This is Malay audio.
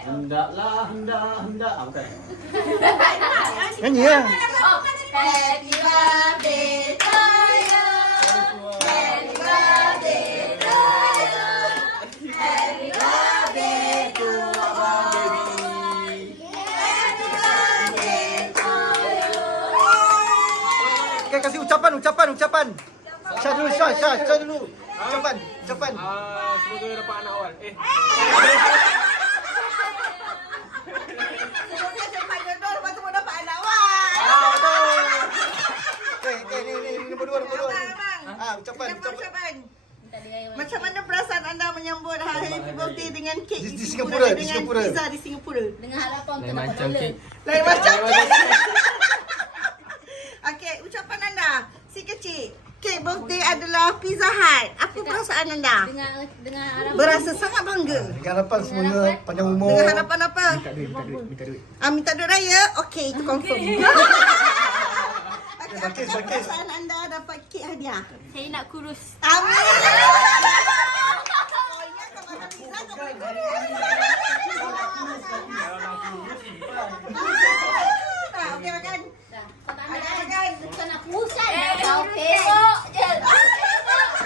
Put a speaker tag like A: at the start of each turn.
A: Hendaklah, hendak. Bukan.
B: Nyanyi lah.
C: Happy birthday to you. Happy birthday to you. Happy birthday to
A: Abang baby.
C: Happy birthday to you.
B: Okay, kasih ucapan. Syah dulu, Syah dulu. Ucapan.
A: Semoga dapat anak awal.
C: Semoga cepat jodoh, lepas tu mau dapat anak awal.
B: Okay, ni nombor dua.
C: Abang.
B: Ucapan.
C: Macam mana perasaan anda menyambut hari happy birthday dengan kek
B: Di Singapura, di
C: dengan
B: Singapura.
C: pizza di Singapura?
D: Dengan harapan untuk
A: Lain
D: dapat
A: macam
D: dollar.
A: kek.
C: Lain macam kek. Okey, ucapan anda si kecil. Kek birthday adalah Pizza Hut. Apa perasaan anda?
D: Dengan harapan
C: Berasa sangat bangga.
B: Dengan harapan semoga panjang umur.
C: Dengan harapan apa?
A: Minta duit.
C: Minta duit raya? Okey, itu confirm.
B: Sakit.
C: Perasaan anda dapat kek hadiah?
D: saya nak kurus.
C: Amin.